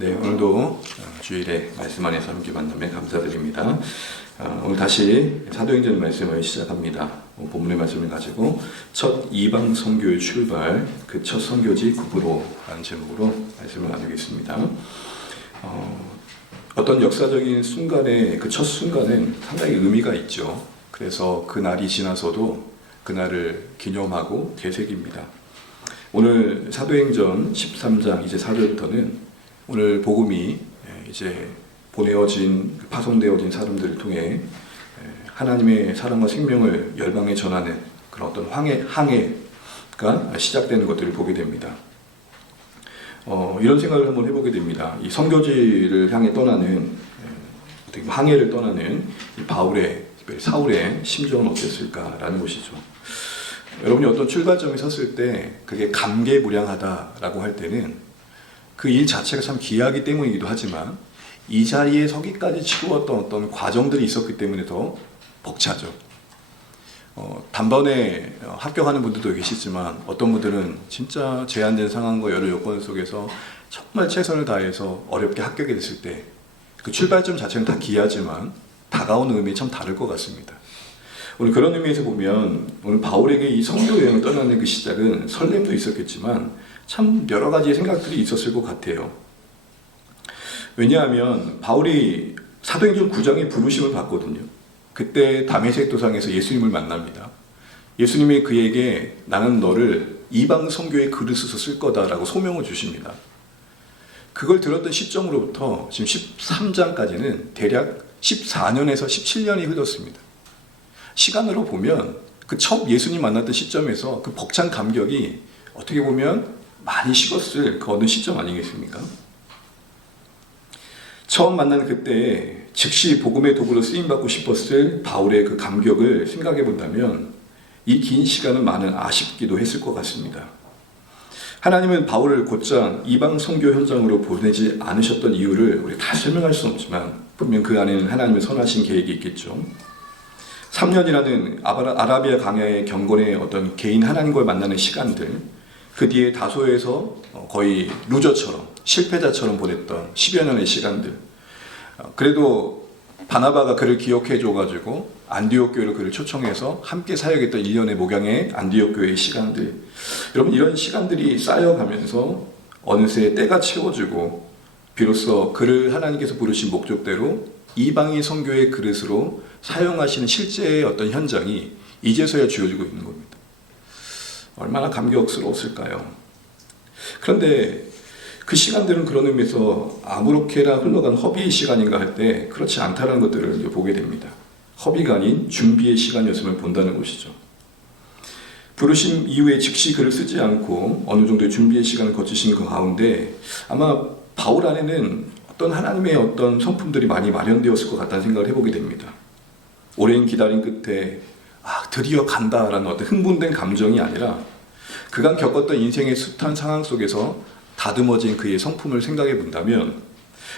네, 오늘도 주일에 말씀 안에서 함께 만남에 감사드립니다. 오늘 다시 사도행전 말씀을 시작합니다. 본문의 말씀을 가지고 첫 이방 선교의 출발, 그 첫 선교지 구브로라는 제목으로 말씀을 나누겠습니다. 어떤 역사적인 순간에 그 첫 순간은 상당히 의미가 있죠. 그래서 그 날이 지나서도 그날을 기념하고 되새깁니다. 오늘 사도행전 13장 이제 4절부터는 오늘 복음이 이제 파송되어진 사람들을 통해 하나님의 사랑과 생명을 열방에 전하는 그런 어떤 항해가 시작되는 것들을 보게 됩니다. 이런 생각을 한번 해보게 됩니다. 이 선교지를 향해 떠나는 어떻게 항해를 떠나는 바울의, 특별히 사울의 심정은 어땠을까라는 것이죠. 여러분이 어떤 출발점에 섰을 때 그게 감개무량하다라고 할 때는 그 일 자체가 참 귀하기 때문이기도 하지만 이 자리에 서기까지 치루었던 어떤 과정들이 있었기 때문에 더 벅차죠. 단번에 합격하는 분들도 계시지만 어떤 분들은 진짜 제한된 상황과 여러 요건 속에서 정말 최선을 다해서 어렵게 합격이 됐을 때 그 출발점 자체는 다 귀하지만 다가오는 의미 참 다를 것 같습니다. 오늘 그런 의미에서 보면 오늘 바울에게 이 선교 여행을 떠나는 그 시작은 설렘도 있었겠지만 참 여러 가지의 생각들이 있었을 것 같아요. 왜냐하면 바울이 사도행전 9장에 부르심을 받거든요. 그때 다메섹 도상에서 예수님을 만납니다. 예수님이 그에게 나는 너를 이방 선교의 그릇으로 쓸 거다라고 소명을 주십니다. 그걸 들었던 시점으로부터 지금 13장까지는 대략 14년에서 17년이 흘렀습니다. 시간으로 보면 그 처음 예수님 만났던 시점에서 그 벅찬 감격이 어떻게 보면 많이 식었을 그 어느 시점 아니겠습니까? 처음 만난 그때 즉시 복음의 도구로 쓰임받고 싶었을 바울의 그 감격을 생각해 본다면 이 긴 시간은 많은 아쉽기도 했을 것 같습니다. 하나님은 바울을 곧장 이방 선교 현장으로 보내지 않으셨던 이유를 우리 다 설명할 수는 없지만 분명 그 안에는 하나님의 선하신 계획이 있겠죠. 3년이라는 아라비아 강야의 경건의 어떤 개인 하나님과 만나는 시간들, 그 뒤에 다소에서 거의 루저처럼 실패자처럼 보냈던 10여 년의 시간들, 그래도 바나바가 그를 기억해 줘가지고 안디옥 교회로 그를 초청해서 함께 사역했던 1년의 목양의 안디옥 교회의 시간들, 여러분 이런 시간들이 쌓여가면서 어느새 때가 채워지고 비로소 그를 하나님께서 부르신 목적대로 이방인 선교의 그릇으로 사용하시는 실제의 어떤 현장이 이제서야 주어지고 있는 겁니다. 얼마나 감격스러웠을까요? 그런데 그 시간들은 그런 의미에서 아무렇게나 흘러간 허비의 시간인가 할 때 그렇지 않다는 것들을 보게 됩니다. 허비가 아닌 준비의 시간이었음을 본다는 것이죠. 부르심 이후에 즉시 글을 쓰지 않고 어느 정도의 준비의 시간을 거치신 그 가운데 아마 바울 안에는 어떤 하나님의 어떤 성품들이 많이 마련되었을 것 같다는 생각을 해보게 됩니다. 오랜 기다림 끝에 드디어 간다라는 어떤 흥분된 감정이 아니라 그간 겪었던 인생의 숱한 상황 속에서 다듬어진 그의 성품을 생각해 본다면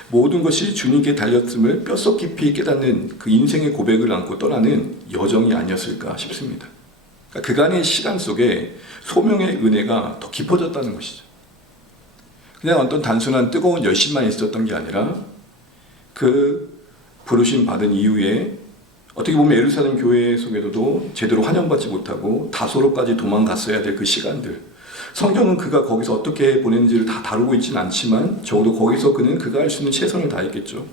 모든 것이 주님께 달렸음을 뼛속 깊이 깨닫는 그 인생의 고백을 안고 떠나는 여정이 아니었을까 싶습니다. 그러니까 그간의 시간 속에 소명의 은혜가 더 깊어졌다는 것이죠. 그냥 어떤 단순한 뜨거운 열심만 있었던 게 아니라 그 부르심 받은 이후에 어떻게 보면 예루살렘 교회 속에서도 제대로 환영받지 못하고 다소로까지 도망갔어야 될 그 시간들, 성경은 그가 거기서 어떻게 보냈는지를 다 다루고 있지는 않지만 적어도 거기서 그가 할 수 있는 최선을 다했겠죠.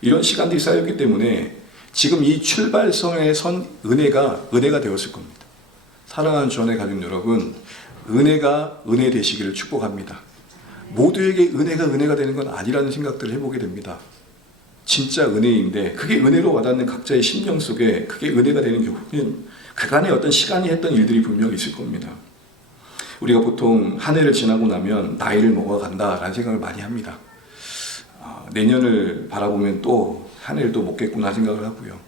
이런 시간들이 쌓였기 때문에 지금 이 출발선에 선 은혜가 되었을 겁니다. 사랑하는 주안의 가족 여러분, 은혜가 은혜 되시기를 축복합니다. 모두에게 은혜가 되는 건 아니라는 생각들을 해보게 됩니다. 진짜 은혜인데 그게 은혜로 와닿는 각자의 심령 속에 그게 은혜가 되는 경우는 그간의 어떤 시간이 했던 일들이 분명히 있을 겁니다. 우리가 보통 한 해를 지나고 나면 나이를 먹어간다라는 생각을 많이 합니다. 내년을 바라보면 또 한 해를 또 먹겠구나 생각을 하고요.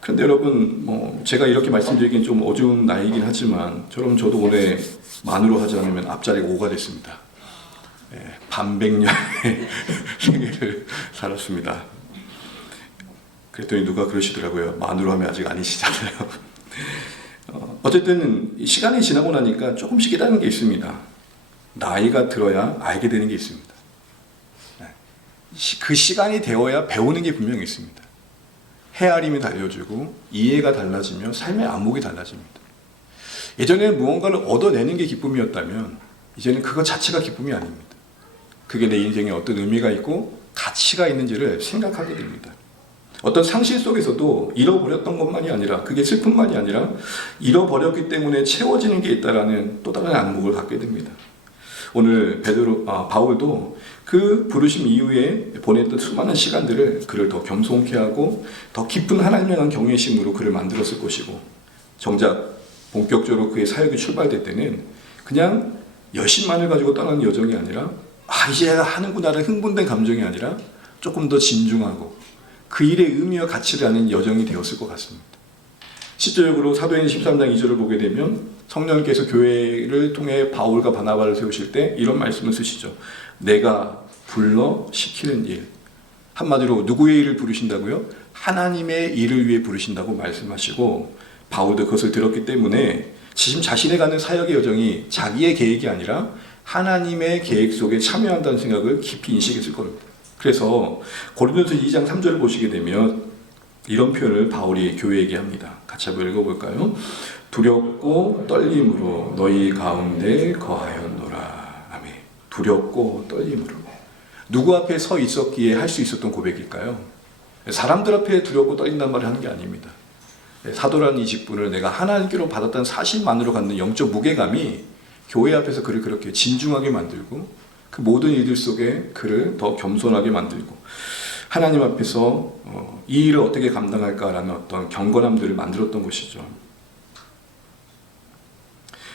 그런데 여러분 제가 이렇게 말씀드리긴 좀 어려운 나이이긴 하지만 저도 올해 만으로 하지 않으면 앞자리가 5가 됐습니다. 반백년의 생애를 살았습니다. 그랬더니 누가 그러시더라고요. 만으로 하면 아직 아니시잖아요. 어쨌든 시간이 지나고 나니까 조금씩 깨닫는 게 있습니다. 나이가 들어야 알게 되는 게 있습니다. 그 시간이 되어야 배우는 게 분명히 있습니다. 헤아림이 달려지고 이해가 달라지며 삶의 안목이 달라집니다. 예전에는 무언가를 얻어내는 게 기쁨이었다면 이제는 그것 자체가 기쁨이 아닙니다. 그게 내 인생에 어떤 의미가 있고 가치가 있는지를 생각하게 됩니다. 어떤 상실 속에서도 잃어버렸던 것만이 아니라, 그게 슬픔만이 아니라 잃어버렸기 때문에 채워지는 게 있다라는 또 다른 안목을 갖게 됩니다. 오늘 바울도 그 부르심 이후에 보냈던 수많은 시간들을 그를 더 겸손케 하고 더 깊은 하나님에 대한 경외심으로 그를 만들었을 것이고, 정작 본격적으로 그의 사역이 출발될 때는 그냥 열심만을 가지고 떠나는 여정이 아니라 이제 하는구나라는 흥분된 감정이 아니라 조금 더 진중하고 그 일의 의미와 가치를 아는 여정이 되었을 것 같습니다. 실제적으로 사도행전 13장 2절을 보게 되면 성령께서 교회를 통해 바울과 바나바를 세우실 때 이런 말씀을 쓰시죠. 내가 불러 시키는 일. 한마디로 누구의 일을 부르신다고요? 하나님의 일을 위해 부르신다고 말씀하시고, 바울도 그것을 들었기 때문에 지금 자신이 가는 사역의 여정이 자기의 계획이 아니라 하나님의 계획 속에 참여한다는 생각을 깊이 인식했을 겁니다. 그래서 고린도서 2장 3절을 보시게 되면 이런 표현을 바울이 교회에게 합니다. 같이 한번 읽어볼까요? 두렵고 떨림으로 너희 가운데 거하였노라. 아멘. 두렵고 떨림으로. 누구 앞에 서 있었기에 할 수 있었던 고백일까요? 사람들 앞에 두렵고 떨린단 말을 하는 게 아닙니다. 사도라는 이 직분을 내가 하나님께로 받았다는 사실만으로 갖는 영적 무게감이 교회 앞에서 그를 그렇게 진중하게 만들고, 그 모든 일들 속에 그를 더 겸손하게 만들고, 하나님 앞에서 이 일을 어떻게 감당할까라는 어떤 경건함들을 만들었던 것이죠.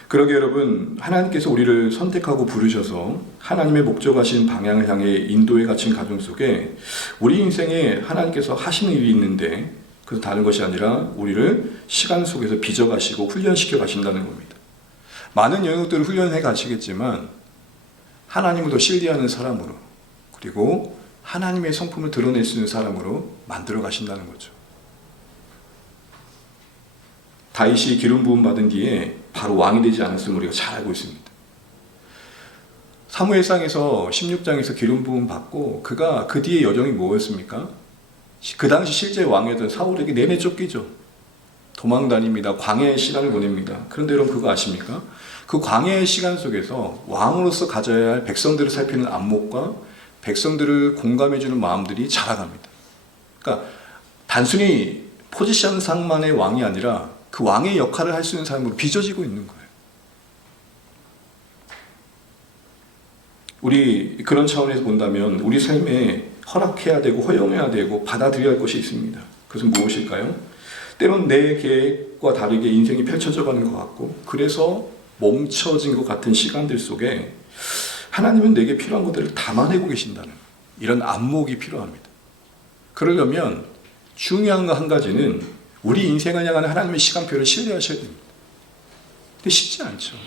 그러게 여러분, 하나님께서 우리를 선택하고 부르셔서 하나님의 목적하신 방향을 향해 인도에 갇힌 가정 속에 우리 인생에 하나님께서 하시는 일이 있는데, 그것은 다른 것이 아니라 우리를 시간 속에서 빚어가시고 훈련시켜 가신다는 겁니다. 많은 영역들을 훈련해 가시겠지만 하나님을 더 신뢰하는 사람으로, 그리고 하나님의 성품을 드러낼 수 있는 사람으로 만들어 가신다는 거죠. 다윗이 기름 부음 받은 뒤에 바로 왕이 되지 않았음을 우리가 잘 알고 있습니다. 사무엘상에서 16장에서 기름 부음 받고 그가 그 뒤에 여정이 뭐였습니까? 그 당시 실제 왕이었던 사울에게 내내 쫓기죠. 도망다닙니다. 광야의 시간을 보냅니다. 그런데 여러분 그거 아십니까? 그 광야의 시간 속에서 왕으로서 가져야 할 백성들을 살피는 안목과 백성들을 공감해주는 마음들이 자라갑니다. 그러니까 단순히 포지션상만의 왕이 아니라 그 왕의 역할을 할 수 있는 사람으로 빚어지고 있는 거예요. 우리 그런 차원에서 본다면 우리 삶에 허락해야 되고 허용해야 되고 받아들여야 할 것이 있습니다. 그것은 무엇일까요? 때론 내 계획과 다르게 인생이 펼쳐져 가는 것 같고, 그래서 멈춰진 것 같은 시간들 속에 하나님은 내게 필요한 것들을 담아내고 계신다는 이런 안목이 필요합니다. 그러려면 중요한 거 한 가지는 우리 인생을 향하는 하나님의 시간표를 신뢰하셔야 됩니다. 근데 쉽지 않죠.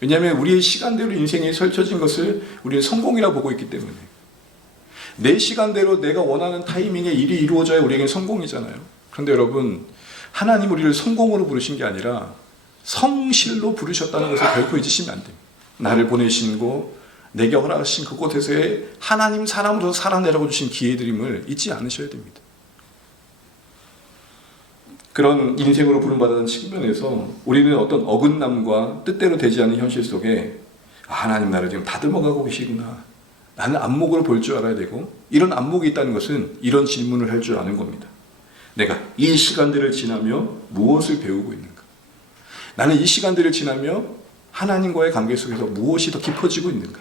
왜냐하면 우리의 시간대로 인생이 펼쳐진 것을 우리는 성공이라고 보고 있기 때문에, 내 시간대로 내가 원하는 타이밍에 일이 이루어져야 우리에게는 성공이잖아요. 그런데 여러분, 하나님 우리를 성공으로 부르신 게 아니라 성실로 부르셨다는 것을 결코 잊으시면 안 됩니다. 나를 보내시고 내게 허락하신 그곳에서의 하나님 사람으로 살아내라고 주신 기회드림을 잊지 않으셔야 됩니다. 그런 인생으로 부름받은 측면에서 우리는 어떤 어긋남과 뜻대로 되지 않는 현실 속에 하나님 나를 지금 다듬어가고 계시구나, 나는 안목으로 볼 줄 알아야 되고, 이런 안목이 있다는 것은 이런 질문을 할 줄 아는 겁니다. 내가 이 시간들을 지나며 무엇을 배우고 있는가? 나는 이 시간들을 지나며 하나님과의 관계 속에서 무엇이 더 깊어지고 있는가?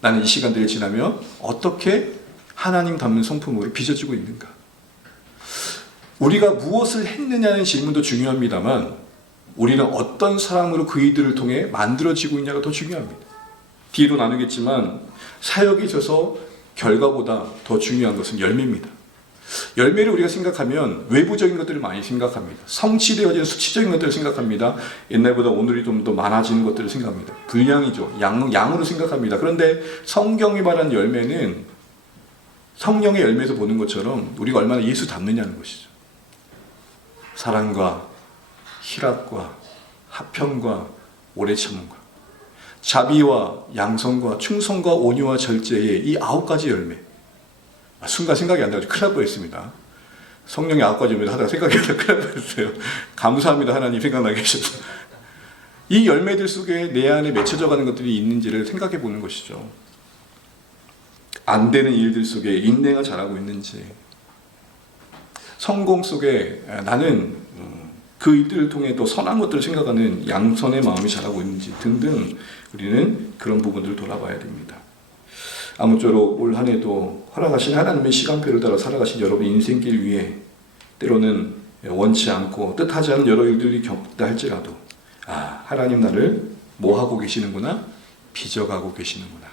나는 이 시간들을 지나며 어떻게 하나님 닮은 성품으로 빚어지고 있는가? 우리가 무엇을 했느냐는 질문도 중요합니다만, 우리는 어떤 사람으로 그 이들을 통해 만들어지고 있냐가 더 중요합니다. 뒤로 나누겠지만 사역에 있어서 결과보다 더 중요한 것은 열매입니다. 열매를 우리가 생각하면 외부적인 것들을 많이 생각합니다. 성취되어지는 수치적인 것들을 생각합니다. 옛날보다 오늘이 좀 더 많아지는 것들을 생각합니다. 분량이죠. 양으로 생각합니다. 그런데 성경이 말하는 열매는 성령의 열매에서 보는 것처럼 우리가 얼마나 예수 닮느냐는 것이죠. 사랑과 희락과 화평과 오래 참음과 자비와 양성과 충성과 온유와 절제의 이 9가지 열매, 순간 생각이 안 나서 큰일 날 뻔했습니다. 성령의 9가지를 하다가 생각이 안 나서 큰일 날 뻔했어요. 감사합니다. 하나님 생각나게 하셔서. 이 열매들 속에 내 안에 맺혀져 가는 것들이 있는지를 생각해 보는 것이죠. 안 되는 일들 속에 인내가 자라고 있는지, 성공 속에 나는 그 일들을 통해 또 선한 것들을 생각하는 양선의 마음이 자라고 있는지 등등 우리는 그런 부분들을 돌아봐야 됩니다. 아무쪼록 올 한 해도 허락하신 하나님의 시간표를 따라 살아가신 여러분 인생길 위에 때로는 원치 않고 뜻하지 않은 여러 일들이 겪다 할지라도 하나님 나를 뭐 하고 계시는구나? 빚어가고 계시는구나.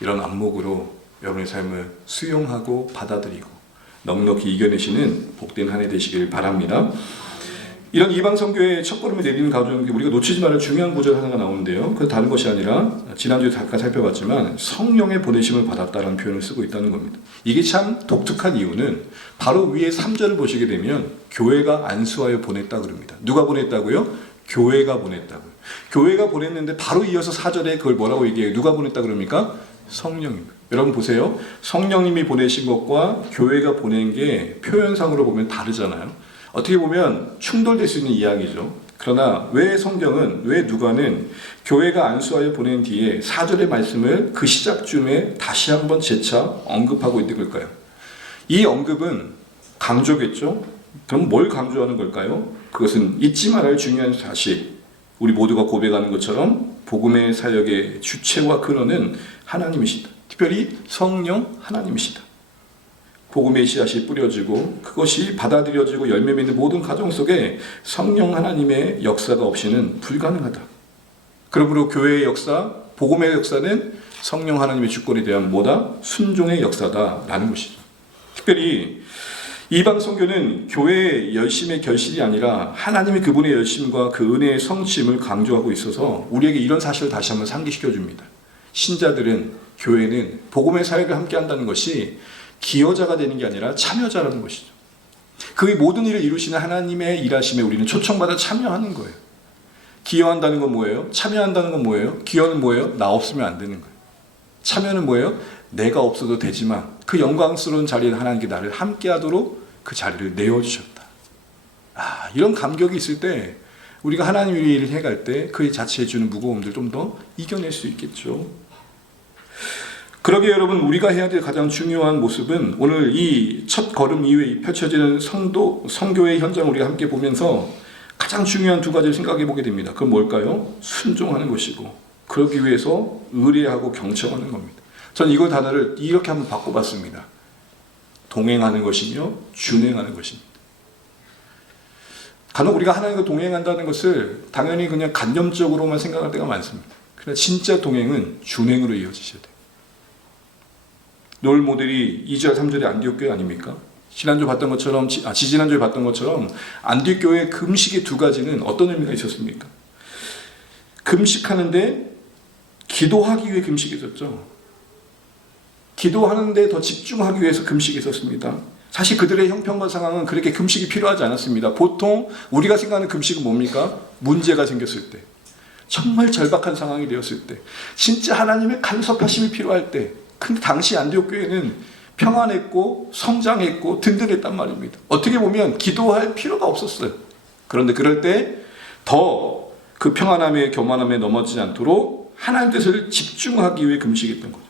이런 안목으로 여러분의 삶을 수용하고 받아들이고 넉넉히 이겨내시는 복된 한 해 되시길 바랍니다. 이런 이방 선교의 첫걸음을 내디는 가운데 우리가 놓치지 말할 중요한 구절 하나가 나오는데요. 그건 다른 것이 아니라 지난주에 잠깐 살펴봤지만 성령의 보내심을 받았다라는 표현을 쓰고 있다는 겁니다. 이게 참 독특한 이유는 바로 위에 3절을 보시게 되면 교회가 안수하여 보냈다 그럽니다. 누가 보냈다고요? 교회가 보냈다고요. 교회가 보냈는데 바로 이어서 4절에 그걸 뭐라고 얘기해요? 누가 보냈다 그럽니까? 성령입니다. 여러분 보세요. 성령님이 보내신 것과 교회가 보낸 게 표현상으로 보면 다르잖아요. 어떻게 보면 충돌될 수 있는 이야기죠. 그러나 왜 성경은, 왜 누가는 교회가 안수하여 보낸 뒤에 4절의 말씀을 그 시작쯤에 다시 한번 재차 언급하고 있는 걸까요? 이 언급은 강조겠죠? 그럼 뭘 강조하는 걸까요? 그것은 잊지 말아야 할 중요한 사실, 우리 모두가 고백하는 것처럼 복음의 사역의 주체와 근원은 하나님이시다. 특별히 성령 하나님이시다. 복음의 씨앗이 뿌려지고 그것이 받아들여지고 열매 맺는 모든 과정 속에 성령 하나님의 역사가 없이는 불가능하다. 그러므로 교회의 역사, 복음의 역사는 성령 하나님의 주권에 대한 뭐다? 순종의 역사다라는 것이죠. 특별히 이방 선교는 교회의 열심의 결실이 아니라 하나님의 그분의 열심과 그 은혜의 성취임을 강조하고 있어서 우리에게 이런 사실을 다시 한번 상기시켜 줍니다. 신자들은, 교회는 복음의 사역을 함께 한다는 것이 기여자가 되는 게 아니라 참여자라는 것이죠. 그 모든 일을 이루시는 하나님의 일하심에 우리는 초청받아 참여하는 거예요. 기여한다는 건 뭐예요? 참여한다는 건 뭐예요? 기여는 뭐예요? 나 없으면 안 되는 거예요. 참여는 뭐예요? 내가 없어도 되지만 그 영광스러운 자리에 하나님께 나를 함께 하도록 그 자리를 내어주셨다. 이런 감격이 있을 때 우리가 하나님의 일을 해갈 때 그 자체에 주는 무거움들 좀 더 이겨낼 수 있겠죠. 그러게 여러분, 우리가 해야 될 가장 중요한 모습은 오늘 이 첫 걸음 이후에 펼쳐지는 성교의 현장을 우리가 함께 보면서 가장 중요한 두 가지를 생각해 보게 됩니다. 그건 뭘까요? 순종하는 것이고, 그러기 위해서 의뢰하고 경청하는 겁니다. 전 이걸 단어를 이렇게 한번 바꿔봤습니다. 동행하는 것이며 준행하는 것입니다. 간혹 우리가 하나님과 동행한다는 것을 당연히 그냥 간접적으로만 생각할 때가 많습니다. 그러나 진짜 동행은 준행으로 이어지셔야 돼요. 롤 모델이 2절, 3절의 안디옥 교회 아닙니까? 지난주에 봤던 것처럼 안디옥 교회의 금식의 두 가지는 어떤 의미가 있었습니까? 금식하는데 기도하기 위해 금식이 있었죠. 기도하는데 더 집중하기 위해서 금식이 있었습니다. 사실 그들의 형편과 상황은 그렇게 금식이 필요하지 않았습니다. 보통 우리가 생각하는 금식은 뭡니까? 문제가 생겼을 때, 정말 절박한 상황이 되었을 때, 진짜 하나님의 간섭하심이 필요할 때. 근데 당시 안디옥 교회는 평안했고 성장했고 든든했단 말입니다. 어떻게 보면 기도할 필요가 없었어요. 그런데 그럴 때 더 그 평안함의 교만함에 넘어지지 않도록 하나님 뜻을 집중하기 위해 금식했던 거죠.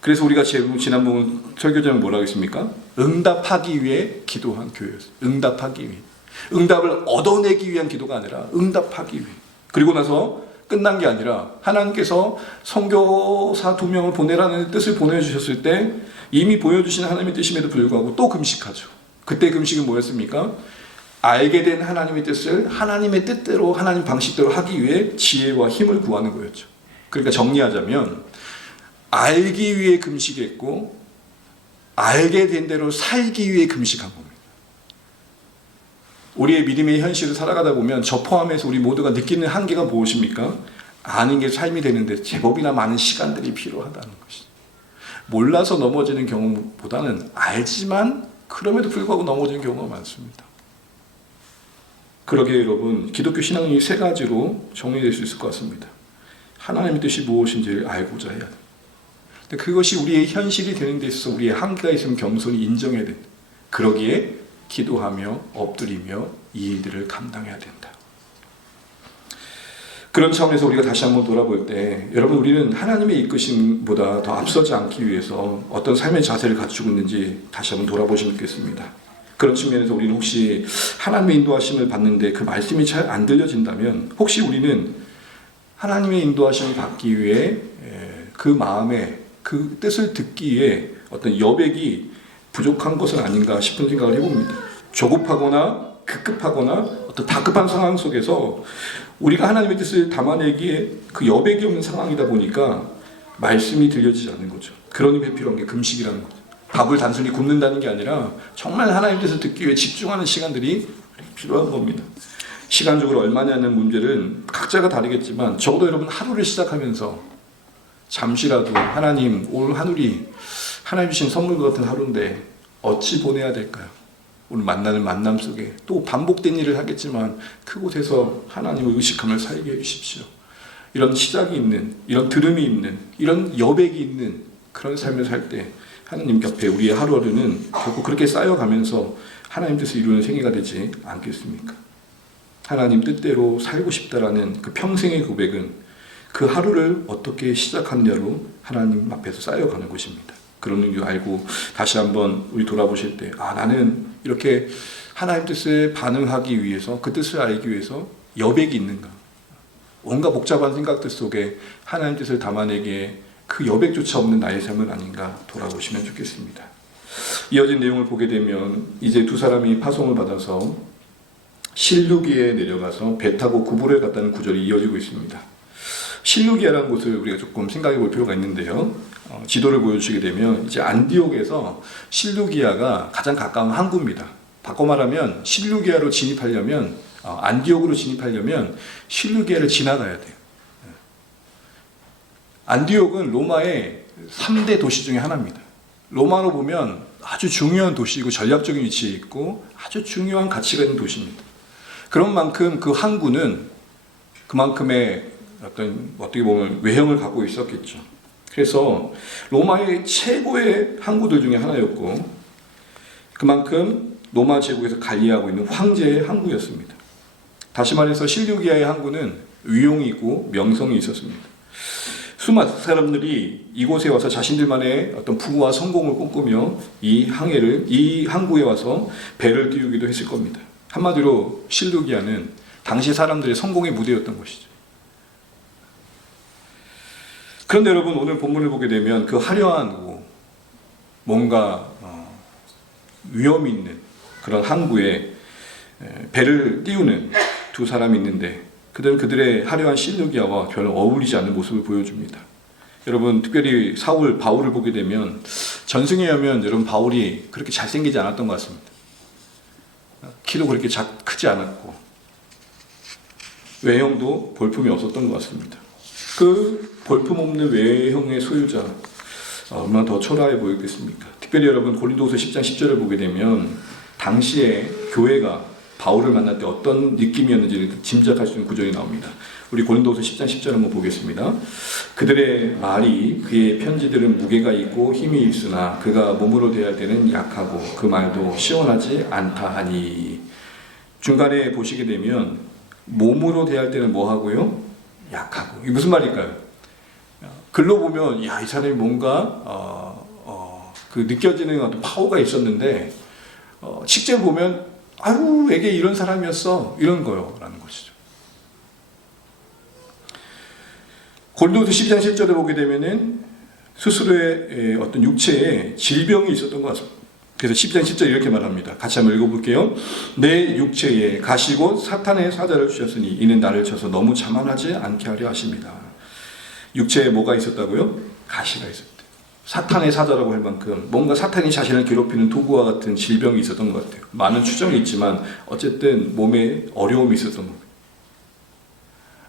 그래서 우리가 지난번 설교자는 뭐라고 했습니까? 응답하기 위해 기도한 교회였어요. 응답하기 위해. 응답을 얻어내기 위한 기도가 아니라 응답하기 위해. 그리고 나서 끝난 게 아니라 하나님께서 선교사 2명을 보내라는 뜻을 보내주셨을 때 이미 보여주신 하나님의 뜻임에도 불구하고 또 금식하죠. 그때 금식은 뭐였습니까? 알게 된 하나님의 뜻을 하나님의 뜻대로, 하나님 방식대로 하기 위해 지혜와 힘을 구하는 거였죠. 그러니까 정리하자면 알기 위해 금식했고 알게 된 대로 살기 위해 금식한 겁니다. 우리의 믿음의 현실을 살아가다 보면 저 포함해서 우리 모두가 느끼는 한계가 무엇입니까? 아는 게 삶이 되는데 제법이나 많은 시간들이 필요하다는 것이죠. 몰라서 넘어지는 경우보다는 알지만 그럼에도 불구하고 넘어지는 경우가 많습니다. 그러기에 여러분, 기독교 신앙이 3가지로 정리될 수 있을 것 같습니다. 하나님의 뜻이 무엇인지를 알고자 해야 합니다. 그것이 우리의 현실이 되는 데 있어서 우리의 한계가 있으면 겸손히 인정해야 된다. 그러기에 기도하며 엎드리며 이 일들을 감당해야 된다. 그런 차원에서 우리가 다시 한번 돌아볼 때 여러분, 우리는 하나님의 이끄심보다 더 앞서지 않기 위해서 어떤 삶의 자세를 갖추고 있는지 다시 한번 돌아보시면 좋겠습니다. 그런 측면에서 우리는 혹시 하나님의 인도하심을 받는데 그 말씀이 잘 안 들려진다면 혹시 우리는 하나님의 인도하심을 받기 위해 그 마음에 그 뜻을 듣기 위해 어떤 여백이 부족한 것은 아닌가 싶은 생각을 해봅니다. 조급하거나 급급하거나 어떤 다급한 상황 속에서 우리가 하나님의 뜻을 담아내기에 그 여백이 없는 상황이다 보니까 말씀이 들려지지 않는 거죠. 그런 의미에 필요한 게 금식이라는 거죠. 밥을 단순히 굶는다는 게 아니라 정말 하나님의 뜻을 듣기 위해 집중하는 시간들이 필요한 겁니다. 시간적으로 얼마냐는 문제는 각자가 다르겠지만 적어도 여러분 하루를 시작하면서 잠시라도 하나님, 오늘 하늘이 하나님 주신 선물과 같은 하루인데 어찌 보내야 될까요? 오늘 만나는 만남 속에 또 반복된 일을 하겠지만 그곳에서 하나님을 의식함을 살게 해주십시오. 이런 시작이 있는, 이런 들음이 있는, 이런 여백이 있는 그런 삶을 살 때 하나님 곁에 우리의 하루하루는 결국 그렇게 쌓여가면서 하나님 뜻을 이루는 생애가 되지 않겠습니까? 하나님 뜻대로 살고 싶다라는 그 평생의 고백은 그 하루를 어떻게 시작하느냐로 하나님 앞에서 쌓여가는 것입니다. 그런 의미를 알고 다시 한번 우리 돌아보실 때 나는 이렇게 하나님 뜻에 반응하기 위해서 그 뜻을 알기 위해서 여백이 있는가, 온갖 복잡한 생각들 속에 하나님 뜻을 담아내기에 그 여백조차 없는 나의 삶은 아닌가 돌아보시면 좋겠습니다. 이어진 내용을 보게 되면 이제 두 사람이 파송을 받아서 실루기에 내려가서 배 타고 구부로에 갔다는 구절이 이어지고 있습니다. 실루기아라는 곳을 우리가 조금 생각해 볼 필요가 있는데요. 지도를 보여주시게 되면 이제 안디옥에서 실루기아가 가장 가까운 항구입니다. 바꿔 말하면 실루기아로 진입하려면 안디옥으로 진입하려면 실루기아를 지나가야 돼요. 안디옥은 로마의 3대 도시 중에 하나입니다. 로마로 보면 아주 중요한 도시이고 전략적인 위치에 있고 아주 중요한 가치가 있는 도시입니다. 그런 만큼 그 항구는 그만큼의 어떻게 보면 외형을 갖고 있었겠죠. 그래서 로마의 최고의 항구들 중에 하나였고 그만큼 로마 제국에서 관리하고 있는 황제의 항구였습니다. 다시 말해서 실루기아의 항구는 위용이 있고 명성이 있었습니다. 수많은 사람들이 이곳에 와서 자신들만의 어떤 부와 성공을 꿈꾸며 이 항구에 와서 배를 띄우기도 했을 겁니다. 한마디로 실루기아는 당시 사람들의 성공의 무대였던 것이죠. 그런데 여러분, 오늘 본문을 보게 되면 그 화려한 뭔가 위험이 있는 그런 항구에 배를 띄우는 두 사람이 있는데 그들은 그들의 화려한 실루기아와 별로 어울리지 않는 모습을 보여줍니다. 여러분, 특별히 바울을 보게 되면 전승에 의하면 여러분 바울이 그렇게 잘생기지 않았던 것 같습니다. 키도 그렇게 크지 않았고 외형도 볼품이 없었던 것 같습니다. 그 볼품없는 외형의 소유자 얼마나 더 초라해 보이겠습니까? 특별히 여러분 고린도후서 10장 10절을 보게 되면 당시에 교회가 바울을 만날 때 어떤 느낌이었는지를 짐작할 수 있는 구절이 나옵니다. 우리 고린도후서 10장 10절 한번 보겠습니다. 그들의 말이 그의 편지들은 무게가 있고 힘이 있으나 그가 몸으로 대할 때는 약하고 그 말도 시원하지 않다 하니. 중간에 보시게 되면 몸으로 대할 때는 뭐 하고요? 약하고. 이게 무슨 말일까요? 글로 보면 이 사람이 뭔가 그 느껴지는 어떤 파워가 있었는데 실제 보면 에게 이런 사람이었어 이런 거요라는 것이죠. 고린도서 12장 10절에 보게 되면은 스스로의 어떤 육체에 질병이 있었던 것 같습니다. 그래서 10장 10절 이렇게 말합니다. 같이 한번 읽어볼게요. 내 육체에 가시고 사탄의 사자를 주셨으니 이는 나를 쳐서 너무 자만하지 않게 하려 하십니다. 육체에 뭐가 있었다고요? 가시가 있었대요. 사탄의 사자라고 할 만큼 뭔가 사탄이 자신을 괴롭히는 도구와 같은 질병이 있었던 것 같아요. 많은 추정이 있지만 어쨌든 몸에 어려움이 있었던 겁니다.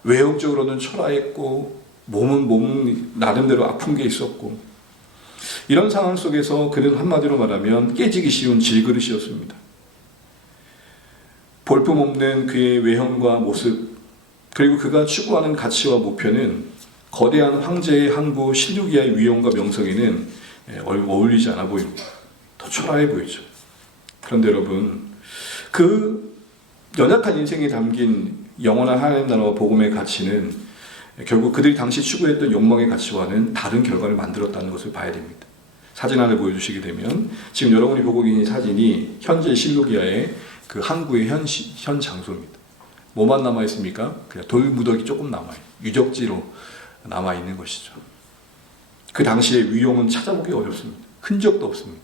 외형적으로는 초라했고 몸은 나름대로 아픈 게 있었고 이런 상황 속에서 그는 한마디로 말하면 깨지기 쉬운 질그릇이었습니다. 볼품없는 그의 외형과 모습 그리고 그가 추구하는 가치와 목표는 거대한 황제의 항구 실루기아의 위엄과 명성에는 어울리지 않아 보입니다. 더 초라해 보이죠. 그런데 여러분, 그 연약한 인생에 담긴 영원한 하나님 나라와 복음의 가치는 결국 그들이 당시 추구했던 욕망의 가치와는 다른 결과를 만들었다는 것을 봐야 됩니다. 사진 하나 보여주시게 되면, 지금 여러분이 보고 계신 사진이 현재 실루기아의 그 항구의 현 장소입니다. 뭐만 남아 있습니까? 그냥 돌 무더기 조금 남아요. 유적지로 남아 있는 것이죠. 그 당시의 위용은 찾아보기 어렵습니다. 흔적도 없습니다.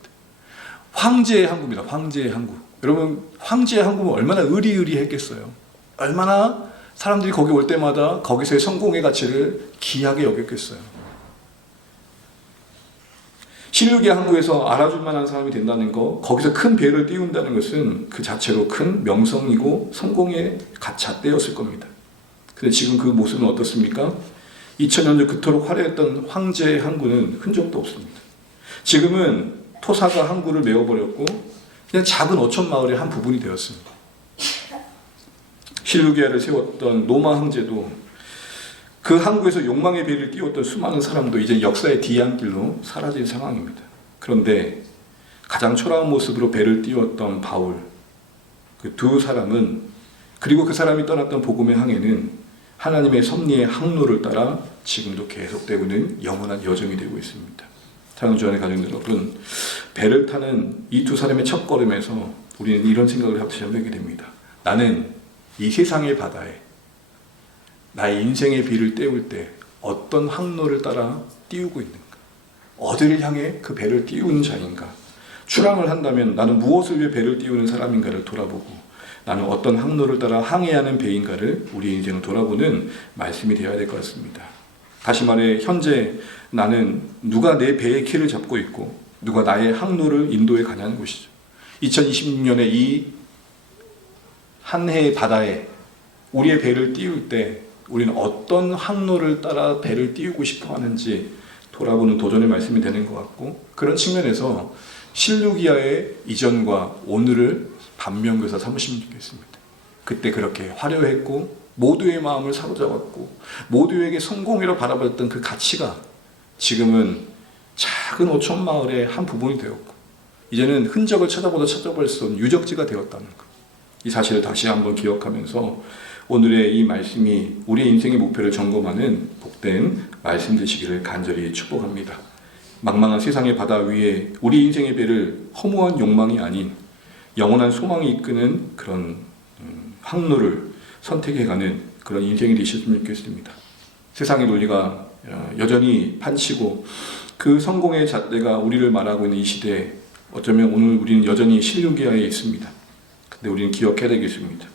황제의 항구입니다. 황제의 항구. 여러분, 황제의 항구는 얼마나 의리의리했겠어요. 얼마나 사람들이 거기 올 때마다 거기서의 성공의 가치를 귀하게 여겼겠어요. 실루기아 항구에서 알아줄 만한 사람이 된다는 거, 거기서 큰 배를 띄운다는 것은 그 자체로 큰 명성이고 성공의 잣대였을 겁니다. 근데 지금 그 모습은 어떻습니까? 2000년 전 그토록 화려했던 황제의 항구는 흔적도 없습니다. 지금은 토사가 항구를 메워버렸고 그냥 작은 어촌 마을의 한 부분이 되었습니다. 실루기아를 세웠던 로마 황제도, 그 항구에서 욕망의 배를 띄웠던 수많은 사람도 이제 역사의 뒤안길로 사라진 상황입니다. 그런데 가장 초라한 모습으로 배를 띄웠던 바울, 그 두 사람은, 그리고 그 사람이 떠났던 복음의 항해는 하나님의 섭리의 항로를 따라 지금도 계속되고 있는 영원한 여정이 되고 있습니다. 사랑하는 주안의 가족 여러분, 배를 타는 이 두 사람의 첫 걸음에서 우리는 이런 생각을 하게 됩니다. 나는 이 세상의 바다에 나의 인생의 비를 때울 때 어떤 항로를 따라 띄우고 있는가? 어디를 향해 그 배를 띄우는 자인가? 출항을 한다면 나는 무엇을 위해 배를 띄우는 사람인가를 돌아보고, 나는 어떤 항로를 따라 항해야 하는 배인가를 우리 인생을 돌아보는 말씀이 되어야 될 것 같습니다. 다시 말해, 현재 나는 누가 내 배의 키를 잡고 있고 누가 나의 항로를 인도해 가냐는 것이죠. 2026년에 이 한 해의 바다에 우리의 배를 띄울 때 우리는 어떤 항로를 따라 배를 띄우고 싶어 하는지 돌아보는 도전의 말씀이 되는 것 같고, 그런 측면에서 실루기아의 이전과 오늘을 반면교사 삼으시면 좋겠습니다. 그때 그렇게 화려했고 모두의 마음을 사로잡았고 모두에게 성공이라 바라봤던 그 가치가 지금은 작은 어촌 마을의 한 부분이 되었고, 이제는 흔적을 찾아보다 찾아볼 수 없는 유적지가 되었다는 것, 이 사실을 다시 한번 기억하면서 오늘의 이 말씀이 우리의 인생의 목표를 점검하는 복된 말씀 되시기를 간절히 축복합니다. 망망한 세상의 바다 위에 우리 인생의 배를 허무한 욕망이 아닌 영원한 소망이 이끄는 그런 항로를 선택해가는 그런 인생이 되셨으면 좋겠습니다. 세상의 논리가 여전히 판치고 그 성공의 잣대가 우리를 말하고 있는 이 시대에 어쩌면 오늘 우리는 여전히 실루기아에 있습니다. 근데 우리는 기억해야 되겠습니다.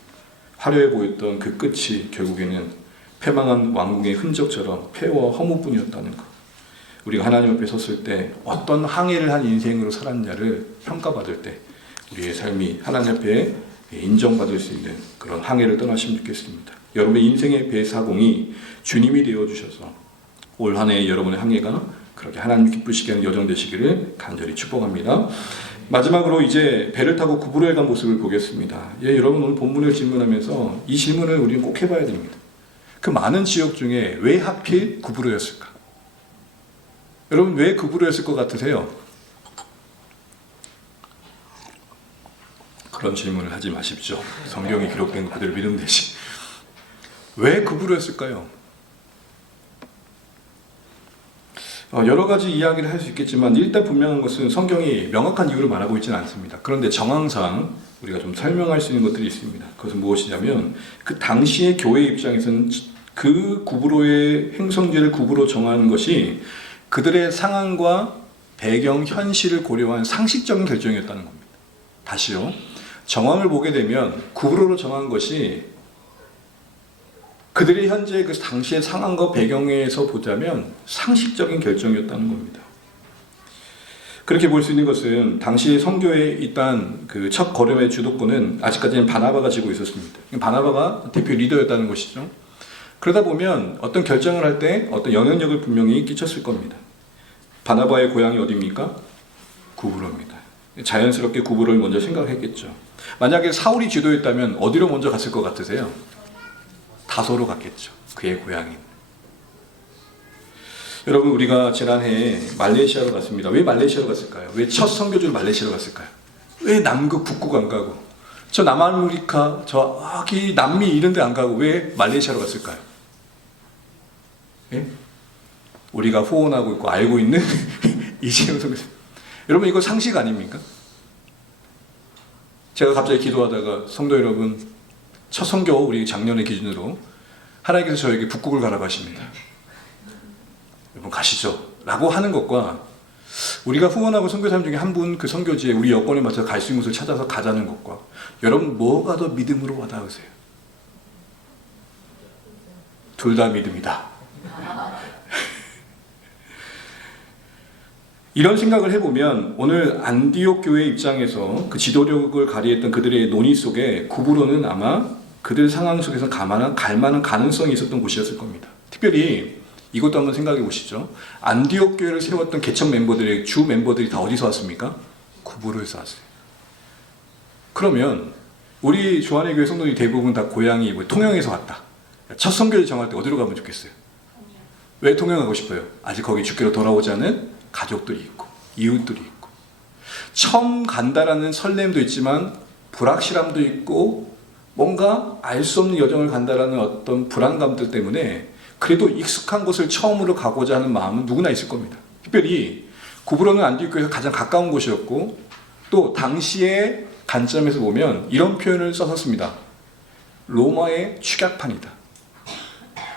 화려해 보였던 그 끝이 결국에는 패망한 왕궁의 흔적처럼 폐허와 허무뿐이었다는 것. 우리가 하나님 앞에 섰을 때 어떤 항해를 한 인생으로 살았냐를 평가받을 때 우리의 삶이 하나님 앞에 인정받을 수 있는 그런 항해를 떠나시면 좋겠습니다. 여러분의 인생의 배사공이 주님이 되어주셔서 올 한 해 여러분의 항해가 그렇게 하나님 기쁘시게 하는 여정 되시기를 간절히 축복합니다. 마지막으로 이제 배를 타고 구브로에 간 모습을 보겠습니다. 여러분, 오늘 본문을 질문하면서 이 질문을 우리는 꼭 해봐야 됩니다. 그 많은 지역 중에 왜 하필 구브로였을까? 여러분, 왜 구브로였을 것 같으세요? 그런 질문을 하지 마십시오. 성경에 기록된 그대로 믿음 대신. 왜 구브로였을까요? 여러 가지 이야기를 할 수 있겠지만 일단 분명한 것은 성경이 명확한 이유를 말하고 있지는 않습니다. 그런데 정황상 우리가 좀 설명할 수 있는 것들이 있습니다. 그것은 무엇이냐면, 그 당시의 교회 입장에서는 그 구브로의 행성지를 구브로 정하는 것이 그들의 상황과 배경, 현실을 고려한 상식적인 결정이었다는 겁니다. 다시요. 정황을 보게 되면 구브로로 정한 것이 그들의 현재 그 당시의 상황과 배경에서 보자면 상식적인 결정이었다는 겁니다. 그렇게 볼 수 있는 것은 당시 선교에 있던 그 첫 걸음의 주도권은 아직까지는 바나바가 지고 있었습니다. 바나바가 대표 리더였다는 것이죠. 그러다 보면 어떤 결정을 할 때 어떤 영향력을 분명히 끼쳤을 겁니다. 바나바의 고향이 어디입니까? 구브로입니다. 자연스럽게 구브로를 먼저 생각했겠죠. 만약에 사울이 지도했다면 어디로 먼저 갔을 것 같으세요? 다소로 갔겠죠. 그의 고향인. 여러분, 우리가 지난해 말레이시아로 갔습니다. 왜 말레이시아로 갔을까요? 왜 첫 선교지로 말레이시아로 갔을까요? 왜 남극 북극 안 가고, 저 남아메리카, 저기 남미 이런 데 안 가고 왜 말레이시아로 갔을까요? 예? 우리가 후원하고 있고 알고 있는 이재용 선교사님. 여러분, 이거 상식 아닙니까? 제가 갑자기 기도하다가, 성도 여러분, 첫 선교 우리 작년의 기준으로 하나님께서 저에게 북극을 가라고 하십니다. 여러분 가시죠 라고 하는 것과, 우리가 후원하고 선교사님 중에 한 분 그 선교지에 우리 여건에 맞춰 갈 수 있는 곳을 찾아서 가자는 것과, 여러분 뭐가 더 믿음으로 와닿으세요? 둘 다 믿음이다. 이런 생각을 해보면 오늘 안디옥 교회 입장에서 그 지도력을 발휘했던 그들의 논의 속에 구브로는 아마 그들 상황 속에서 갈 만한 가능성이 있었던 곳이었을 겁니다. 특별히 이것도 한번 생각해 보시죠. 안디옥 교회를 세웠던 개척 멤버들의 주 멤버들이 다 어디서 왔습니까? 구브로에서 왔어요. 그러면 우리 조한의 교회 성도들이 대부분 다 고향이 통영에서 왔다. 첫 선교를 정할 때 어디로 가면 좋겠어요? 왜 통영 가고 싶어요? 아직 거기 주께로 돌아오지 않은 가족들이 있고 이웃들이 있고, 처음 간다라는 설렘도 있지만 불확실함도 있고, 뭔가 알 수 없는 여정을 간다라는 어떤 불안감들 때문에 그래도 익숙한 곳을 처음으로 가고자 하는 마음은 누구나 있을 겁니다. 특별히 구브로는 안디옥 교회에서 가장 가까운 곳이었고, 또 당시의 관점에서 보면 이런 표현을 썼습니다. 로마의 축약판이다.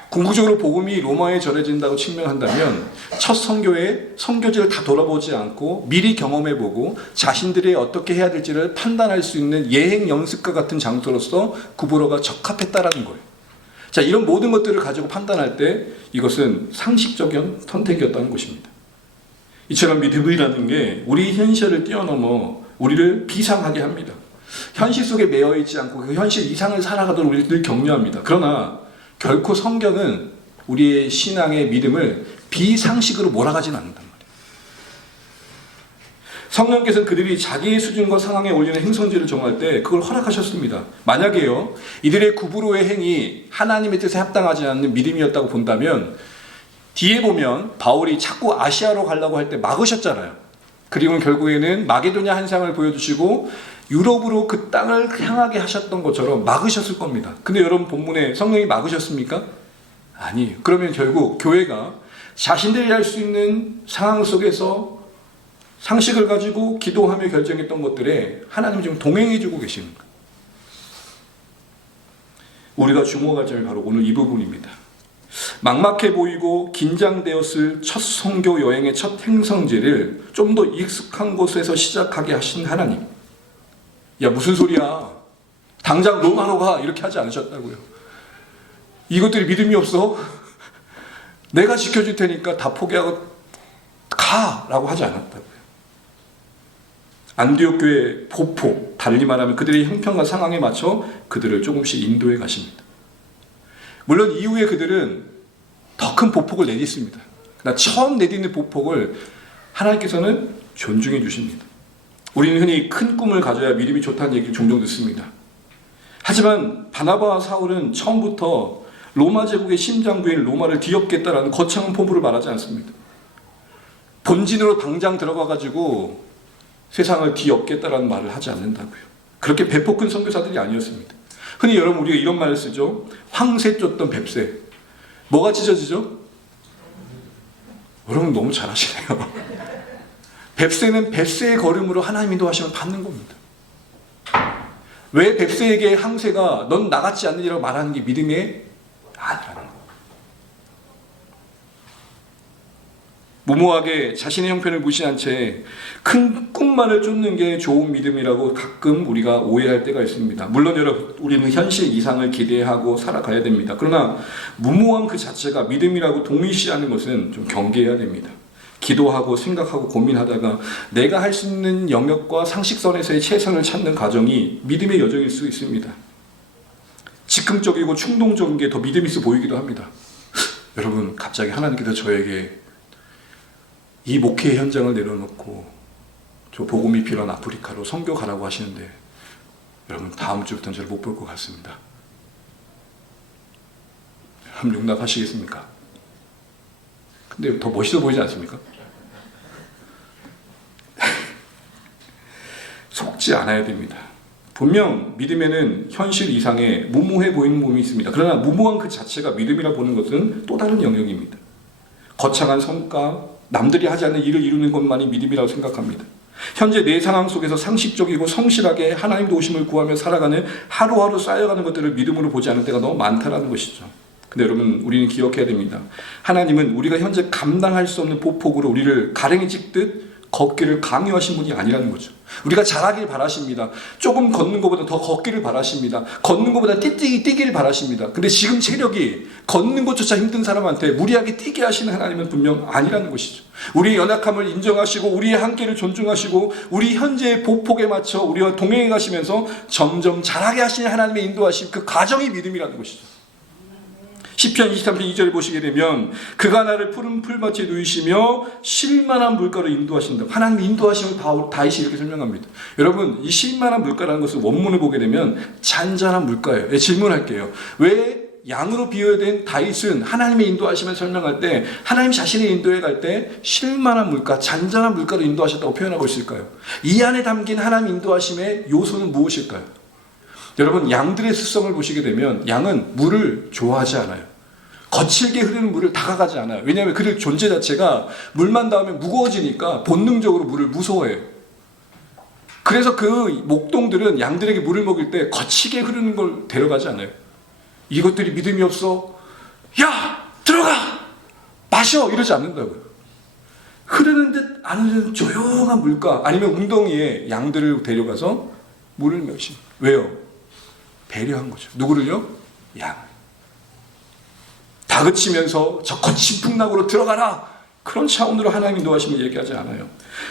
궁극적으로 복음이 로마에 전해진다고 측면한다면 첫 선교에 선교지를 다 돌아보지 않고 미리 경험해보고 자신들이 어떻게 해야 될지를 판단할 수 있는 예행 연습과 같은 장소로서 구브로가 적합했다라는 거예요. 자, 이런 모든 것들을 가지고 판단할 때 이것은 상식적인 선택이었다는 것입니다. 이처럼 믿음이라는 게 우리 현실을 뛰어넘어 우리를 비상하게 합니다. 현실 속에 매여 있지 않고 그 현실 이상을 살아가도록 우리를 늘 격려합니다. 그러나 결코 성경은 우리의 신앙의 믿음을 비상식으로 몰아가진 않는단 말이에요. 성령께서는 그들이 자기의 수준과 상황에 올리는 행성지를 정할 때 그걸 허락하셨습니다. 만약에요, 이들의 구브로의 행위 하나님의 뜻에 합당하지 않는 믿음이었다고 본다면, 뒤에 보면 바울이 자꾸 아시아로 가려고 할 때 막으셨잖아요. 그리고 결국에는 마게도냐 한상을 보여주시고 유럽으로 그 땅을 향하게 하셨던 것처럼 막으셨을 겁니다. 근데 여러분, 본문에 성령이 막으셨습니까? 아니에요. 그러면 결국 교회가 자신들이 할 수 있는 상황 속에서 상식을 가지고 기도하며 결정했던 것들에 하나님이 지금 동행해주고 계시는 거예요. 우리가 주목할 점이 바로 오늘 이 부분입니다. 막막해 보이고 긴장되었을 첫 선교 여행의 첫 행성지를 좀 더 익숙한 곳에서 시작하게 하신 하나님. 야, 무슨 소리야, 당장 로마로 가, 이렇게 하지 않으셨다고요. 이것들이 믿음이 없어? 내가 지켜줄 테니까 다 포기하고 가! 라고 하지 않았다고요. 안디옥 교회 보폭, 달리 말하면 그들의 형편과 상황에 맞춰 그들을 조금씩 인도해 가십니다. 물론 이후에 그들은 더 큰 보폭을 내딛습니다. 그러나 처음 내딛는 보폭을 하나님께서는 존중해 주십니다. 우리는 흔히 큰 꿈을 가져야 믿음이 좋다는 얘기를 종종 듣습니다. 하지만 바나바와 사울은 처음부터 로마 제국의 심장부인 로마를 뒤엎겠다라는 거창한 포부를 말하지 않습니다. 본진으로 당장 들어가가지고 세상을 뒤엎겠다라는 말을 하지 않는다고요. 그렇게 배포 큰 선교사들이 아니었습니다. 흔히 여러분, 우리가 이런 말을 쓰죠. 황새 쫓던 뱁새. 뭐가 찢어지죠? 여러분 너무 잘하시네요. 뱁새는 뱁새의 걸음으로 하나님 인도하시면 받는 겁니다. 왜 뱁새에게 황새가 넌 나같지 않느니라고 말하는 게 믿음의 아니라는 거예요. 무모하게 자신의 형편을 무시한 채 큰 꿈만을 쫓는 게 좋은 믿음이라고 가끔 우리가 오해할 때가 있습니다. 물론 여러분, 우리는 현실 이상을 기대하고 살아가야 됩니다. 그러나 무모함 그 자체가 믿음이라고 동일시하는 것은 좀 경계해야 됩니다. 기도하고 생각하고 고민하다가 내가 할 수 있는 영역과 상식선에서의 최선을 찾는 과정이 믿음의 여정일 수 있습니다. 즉흥적이고 충동적인 게 더 믿음 있어 보이기도 합니다. 여러분, 갑자기 하나님께서 저에게 이 목회 현장을 내려놓고 저 복음이 필요한 아프리카로 선교 가라고 하시는데, 여러분 다음 주부터는 저를 못 볼 것 같습니다. 여러분 용납하시겠습니까? 근데 더 멋있어 보이지 않습니까? 속지 않아야 됩니다. 분명 믿음에는 현실 이상의 무모해 보이는 부분이 있습니다. 그러나 무모한 그 자체가 믿음이라 보는 것은 또 다른 영역입니다. 거창한 성과, 남들이 하지 않는 일을 이루는 것만이 믿음이라고 생각합니다. 현재 내 상황 속에서 상식적이고 성실하게 하나님 도우심을 구하며 살아가는 하루하루 쌓여가는 것들을 믿음으로 보지 않을 때가 너무 많다는 것이죠. 근데 여러분, 우리는 기억해야 됩니다. 하나님은 우리가 현재 감당할 수 없는 보폭으로 우리를 가랭이 찍듯 걷기를 강요하신 분이 아니라는 거죠. 우리가 잘하길 바라십니다. 조금 걷는 것보다 더 걷기를 바라십니다. 걷는 것보다 뛰기를 바라십니다. 근데 지금 체력이 걷는 것조차 힘든 사람한테 무리하게 뛰게 하시는 하나님은 분명 아니라는 것이죠. 우리의 연약함을 인정하시고 우리의 한계를 존중하시고 우리 현재의 보폭에 맞춰 우리와 동행해 가시면서 점점 잘하게 하시는 하나님의 인도하심, 그 과정이 믿음이라는 것이죠. 시편 23편 2절을 보시게 되면 그가 나를 푸른 풀밭에 누이시며 쉴만한 물가로 인도하신다. 하나님의 인도하심을 다윗이 이렇게 설명합니다. 여러분, 이 쉴만한 물가라는 것을 원문을 보게 되면 잔잔한 물가예요. 질문할게요. 왜 양으로 비유된 다윗은 하나님의 인도하심을 설명할 때 하나님 자신의 인도에 갈 때 쉴만한 물가, 잔잔한 물가로 인도하셨다고 표현하고 있을까요? 이 안에 담긴 하나님 인도하심의 요소는 무엇일까요? 여러분, 양들의 습성을 보시게 되면 양은 물을 좋아하지 않아요. 거칠게 흐르는 물을 다가가지 않아요. 왜냐하면 그들 존재 자체가 물만 닿으면 무거워지니까 본능적으로 물을 무서워해요. 그래서 그 목동들은 양들에게 물을 먹일 때 거치게 흐르는 걸 데려가지 않아요. 이것들이 믿음이 없어. 야! 들어가! 마셔! 이러지 않는다고요. 흐르는 듯 안 흐르는 조용한 물가, 아니면 웅덩이에 양들을 데려가서 물을 마시. 왜요? 배려한 거죠. 누구를요? 양. 다그치면서 저 거친 풍랑으로 들어가라, 그런 차원으로 하나님 인도하심을 얘기하지 않아요.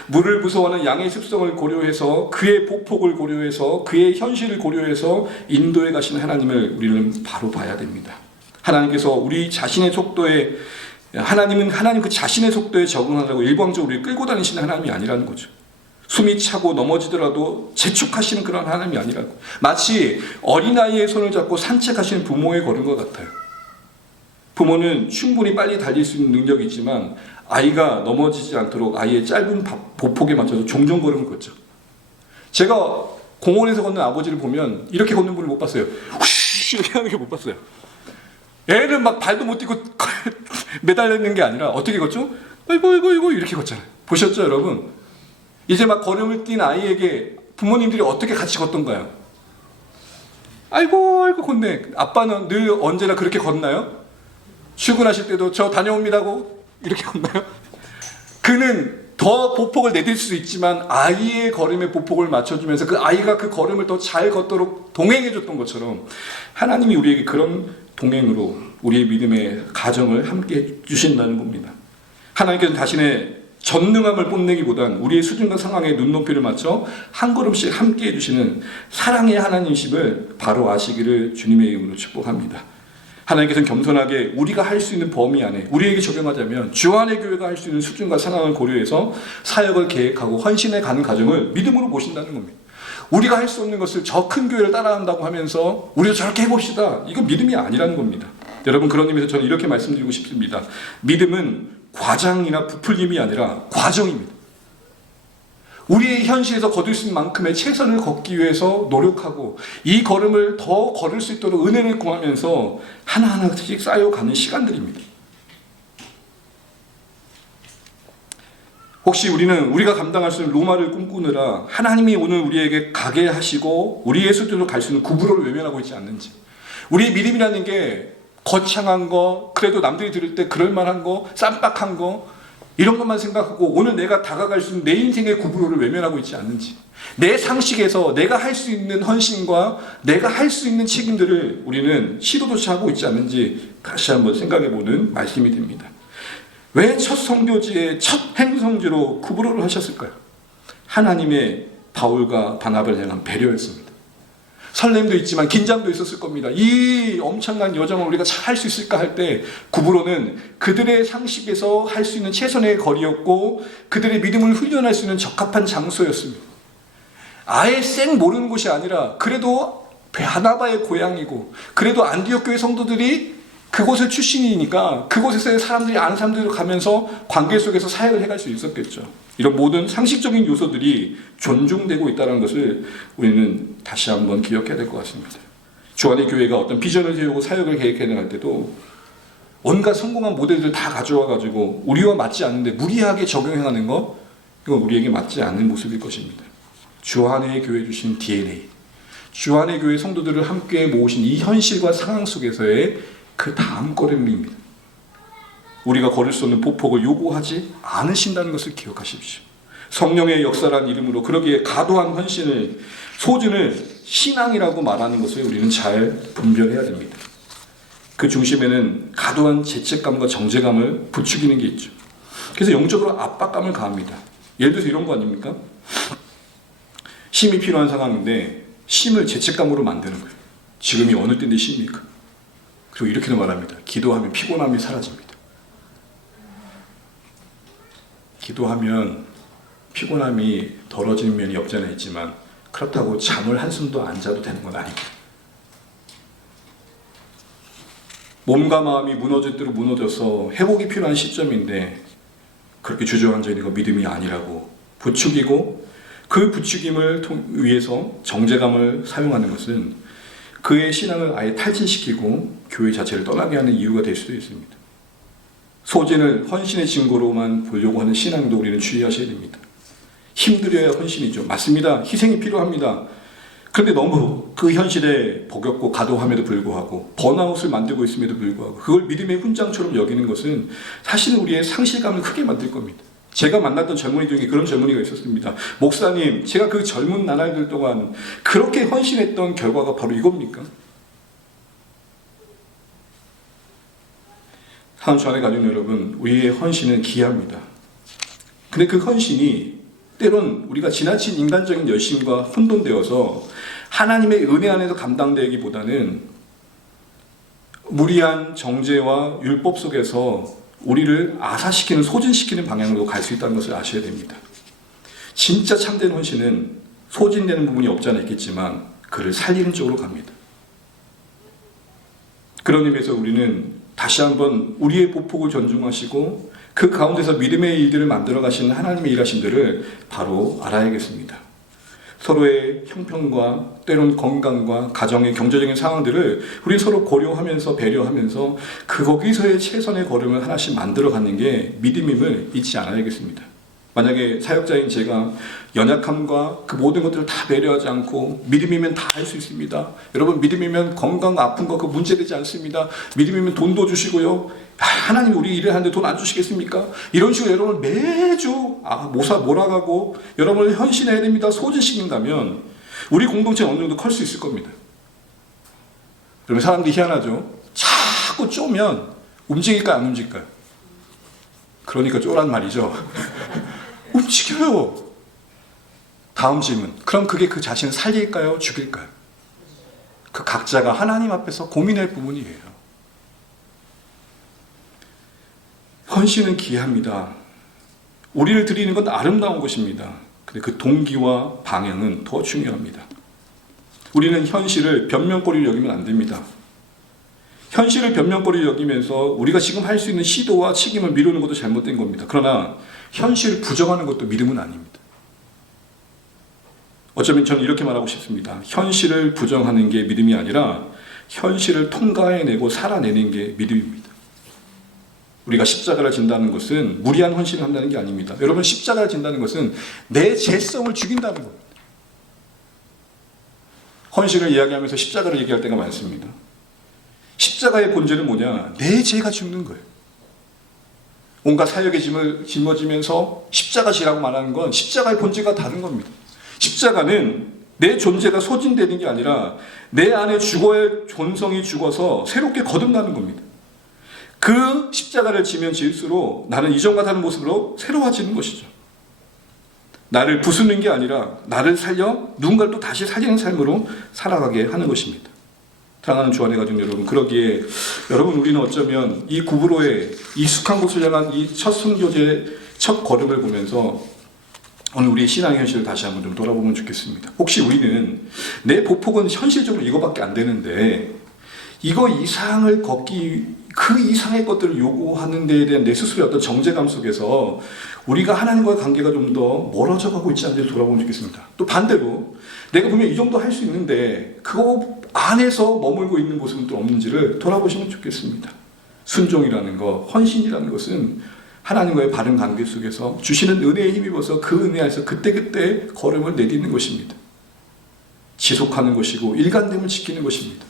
물을 무서워하는 양의 습성을 고려해서 그의 보폭을 고려해서 그의 현실을 고려해서 인도해 가시는 하나님을 우리는 바로 봐야 됩니다. 하나님께서 우리 자신의 속도에, 하나님은 하나님 그 자신의 속도에 적응하라고 일방적으로 우리를 끌고 다니시는 하나님이 아니라는 거죠. 숨이 차고 넘어지더라도 재촉하시는 그런 하나님이 아니라고. 마치 어린아이의 손을 잡고 산책하시는 부모의 걸음 것 같아요. 부모는 충분히 빨리 달릴 수 있는 능력이 있지만 아이가 넘어지지 않도록 아이의 짧은 보폭에 맞춰서 종종 걸음을 걷죠. 제가 공원에서 걷는 아버지를 보면 이렇게 걷는 분을 못 봤어요. 후쉬 이렇게 하는 게 못 봤어요. 애는 막 발도 못 딛고 매달려 있는 게 아니라 어떻게 걷죠? 이거 이렇게 걷잖아요. 보셨죠, 여러분? 이제 막 걸음을 뛴 아이에게 부모님들이 어떻게 같이 걷던가요? 아이고 걷네. 아빠는 늘 언제나 그렇게 걷나요? 출근하실 때도 저 다녀옵니다고 이렇게 걷나요? 그는 더 보폭을 내딜 수 있지만 아이의 걸음에 보폭을 맞춰주면서 그 아이가 그 걸음을 더 잘 걷도록 동행해줬던 것처럼 하나님이 우리에게 그런 동행으로 우리의 믿음의 가정을 함께 해주신다는 겁니다. 하나님께서는 자신의 전능함을 뽐내기보단 우리의 수준과 상황에 눈높이를 맞춰 한 걸음씩 함께 해주시는 사랑의 하나님이심을 바로 아시기를 주님의 이름으로 축복합니다. 하나님께서는 겸손하게 우리가 할 수 있는 범위 안에 우리에게 적용하자면 주 안의 교회가 할 수 있는 수준과 상황을 고려해서 사역을 계획하고 헌신해 가는 과정을 믿음으로 보신다는 겁니다. 우리가 할 수 없는 것을 저 큰 교회를 따라한다고 하면서 우리도 저렇게 해봅시다, 이건 믿음이 아니라는 겁니다. 여러분, 그런 의미에서 저는 이렇게 말씀드리고 싶습니다. 믿음은 과장이나 부풀림이 아니라 과정입니다. 우리의 현실에서 거둘 수 있는 만큼의 최선을 걷기 위해서 노력하고 이 걸음을 더 걸을 수 있도록 은혜를 구하면서 하나하나씩 쌓여가는 시간들입니다. 혹시 우리가 감당할 수 있는 로마를 꿈꾸느라 하나님이 오늘 우리에게 가게 하시고 우리의 수준으로 갈 수 있는 구부로를 외면하고 있지 않는지, 우리의 믿음이라는 게 거창한 거, 그래도 남들이 들을 때 그럴만한 거, 쌈박한 거, 이런 것만 생각하고 오늘 내가 다가갈 수 있는 내 인생의 구부로를 외면하고 있지 않는지, 내 상식에서 내가 할 수 있는 헌신과 내가 할 수 있는 책임들을 우리는 시도조차 하고 있지 않는지 다시 한번 생각해보는 말씀이 됩니다. 왜 첫 성교지의 첫 행성지로 구부로를 하셨을까요? 하나님의 바울과 바나바를 향한 배려였습니다. 설렘도 있지만 긴장도 있었을 겁니다. 이 엄청난 여정을 우리가 잘 할 수 있을까 할 때 구브로는 그들의 상식에서 할 수 있는 최선의 거리였고 그들의 믿음을 훈련할 수 있는 적합한 장소였습니다. 아예 쌩 모르는 곳이 아니라 그래도 바나바의 고향이고 그래도 안디옥 교회 성도들이 그곳의 출신이니까 그곳에서의 사람들이 아는 사람들로 가면서 관계 속에서 사역을 해갈 수 있었겠죠. 이런 모든 상식적인 요소들이 존중되고 있다는 것을 우리는 다시 한번 기억해야 될 것 같습니다. 주안의 교회가 어떤 비전을 세우고 사역을 계획해 나갈 때도 온갖 성공한 모델들 다 가져와 가지고 우리와 맞지 않는데 무리하게 적용하는 것, 이건 우리에게 맞지 않는 모습일 것입니다. 주안의 교회 주신 DNA, 주안의 교회 성도들을 함께 모으신 이 현실과 상황 속에서의 그 다음 걸음입니다. 우리가 걸을 수 없는 보폭을 요구하지 않으신다는 것을 기억하십시오. 성령의 역사란 이름으로 그러기에 과도한 헌신을, 소진을 신앙이라고 말하는 것을 우리는 잘 분별해야 됩니다. 그 중심에는 과도한 죄책감과 정죄감을 부추기는 게 있죠. 그래서 영적으로 압박감을 가합니다. 예를 들어서 이런 거 아닙니까? 힘이 필요한 상황인데 힘을 죄책감으로 만드는 거예요. 지금이 어느 때인데 힘입니까? 그리고 이렇게도 말합니다. 기도하면 피곤함이 사라집니다. 기도하면 피곤함이 덜어지는 면이 없지 않아 있지만 그렇다고 잠을 한숨도 안 자도 되는 건 아닙니다. 몸과 마음이 무너질 대로 무너져서 회복이 필요한 시점인데 그렇게 주저앉아 있는 거 믿음이 아니라고 부추기고, 그 부추김을 위해서 정죄감을 사용하는 것은 그의 신앙을 아예 탈진시키고 교회 자체를 떠나게 하는 이유가 될 수도 있습니다. 소진을 헌신의 증거로만 보려고 하는 신앙도 우리는 주의하셔야 됩니다. 힘들어야 헌신이죠. 맞습니다. 희생이 필요합니다. 그런데 너무 그 현실에 버겁고 과도함에도 불구하고 번아웃을 만들고 있음에도 불구하고 그걸 믿음의 훈장처럼 여기는 것은 사실은 우리의 상실감을 크게 만들 겁니다. 제가 만났던 젊은이 중에 그런 젊은이가 있었습니다. 목사님, 제가 그 젊은 나날들 동안 그렇게 헌신했던 결과가 바로 이겁니까? 사랑하는 주안의 가족 여러분, 우리의 헌신은 귀합니다. 근데 그 헌신이 때론 우리가 지나친 인간적인 열심과 혼돈되어서 하나님의 은혜 안에서 감당되기보다는 무리한 정죄와 율법 속에서 우리를 아사시키는, 소진시키는 방향으로 갈 수 있다는 것을 아셔야 됩니다. 진짜 참된 헌신은 소진되는 부분이 없지 않아 있겠지만 그를 살리는 쪽으로 갑니다. 그런 의미에서 우리는 다시 한번 우리의 보폭을 존중하시고 그 가운데서 믿음의 일들을 만들어 가시는 하나님의 일하심들을 바로 알아야겠습니다. 서로의 형편과 때론 건강과 가정의 경제적인 상황들을 우리 서로 고려하면서 배려하면서 거기서의 최선의 걸음을 하나씩 만들어 가는 게 믿음임을 잊지 않아야겠습니다. 만약에 사역자인 제가 연약함과 그 모든 것들을 다 배려하지 않고 믿음이면 다 할 수 있습니다. 여러분, 믿음이면 건강 아픈 거 그 문제되지 않습니다. 믿음이면 돈도 주시고요. 하나님 우리 일을 하는데 돈 안 주시겠습니까? 이런 식으로 여러분을 매주 몰아가고 여러분을 헌신해야 됩니다. 소진시킨다면 우리 공동체는 어느 정도 클 수 있을 겁니다. 여러분, 사람들이 희한하죠. 자꾸 쪼면 움직일까요? 안 움직일까요? 그러니까 쪼란 말이죠. 움직여요. 다음 질문. 그럼 그게 그 자신을 살릴까요? 죽일까요? 그 각자가 하나님 앞에서 고민할 부분이에요. 헌신은 귀합니다. 우리를 드리는 건 아름다운 것입니다. 근데 그 동기와 방향은 더 중요합니다. 우리는 현실을 변명거리로 여기면 안 됩니다. 현실을 변명거리로 여기면서 우리가 지금 할 수 있는 시도와 책임을 미루는 것도 잘못된 겁니다. 그러나 현실을 부정하는 것도 믿음은 아닙니다. 어쩌면 저는 이렇게 말하고 싶습니다. 현실을 부정하는 게 믿음이 아니라 현실을 통과해내고 살아내는 게 믿음입니다. 우리가 십자가를 진다는 것은 무리한 헌신을 한다는 게 아닙니다. 여러분, 십자가를 진다는 것은 내 죄성을 죽인다는 겁니다. 헌신을 이야기하면서 십자가를 얘기할 때가 많습니다. 십자가의 본질은 뭐냐? 내 죄가 죽는 거예요. 온갖 사역의 짐을 짊어지면서 십자가 지라고 말하는 건 십자가의 본질과 다른 겁니다. 십자가는 내 존재가 소진되는 게 아니라 내 안에 죽어야 할 존성이 죽어서 새롭게 거듭나는 겁니다. 그 십자가를 지면 지을수록 나는 이전과 다른 모습으로 새로워지는 것이죠. 나를 부수는 게 아니라 나를 살려 누군가를 또 다시 살리는 삶으로 살아가게 하는 것입니다. 사랑하는 주안의 가족 여러분, 그러기에 여러분, 우리는 어쩌면 이 구브로의 익숙한 곳을 향한 이 첫 순교제의 첫 걸음을 보면서 오늘 우리의 신앙의 현실을 다시 한번 좀 돌아보면 좋겠습니다. 혹시 우리는 내 보폭은 현실적으로 이거밖에 안 되는데 이거 이상을 걷기, 그 이상의 것들을 요구하는 데에 대한 내 스스로의 어떤 정제감 속에서 우리가 하나님과의 관계가 좀 더 멀어져 가고 있지 않는지 돌아보면 좋겠습니다. 또 반대로 내가 분명 이 정도 할 수 있는데 그거 안에서 머물고 있는 곳은 또 없는지를 돌아보시면 좋겠습니다. 순종이라는 것, 헌신이라는 것은 하나님과의 바른 관계 속에서 주시는 은혜에 힘입어서 그 은혜 안에서 그때그때 걸음을 내딛는 것입니다. 지속하는 것이고 일관됨을 지키는 것입니다.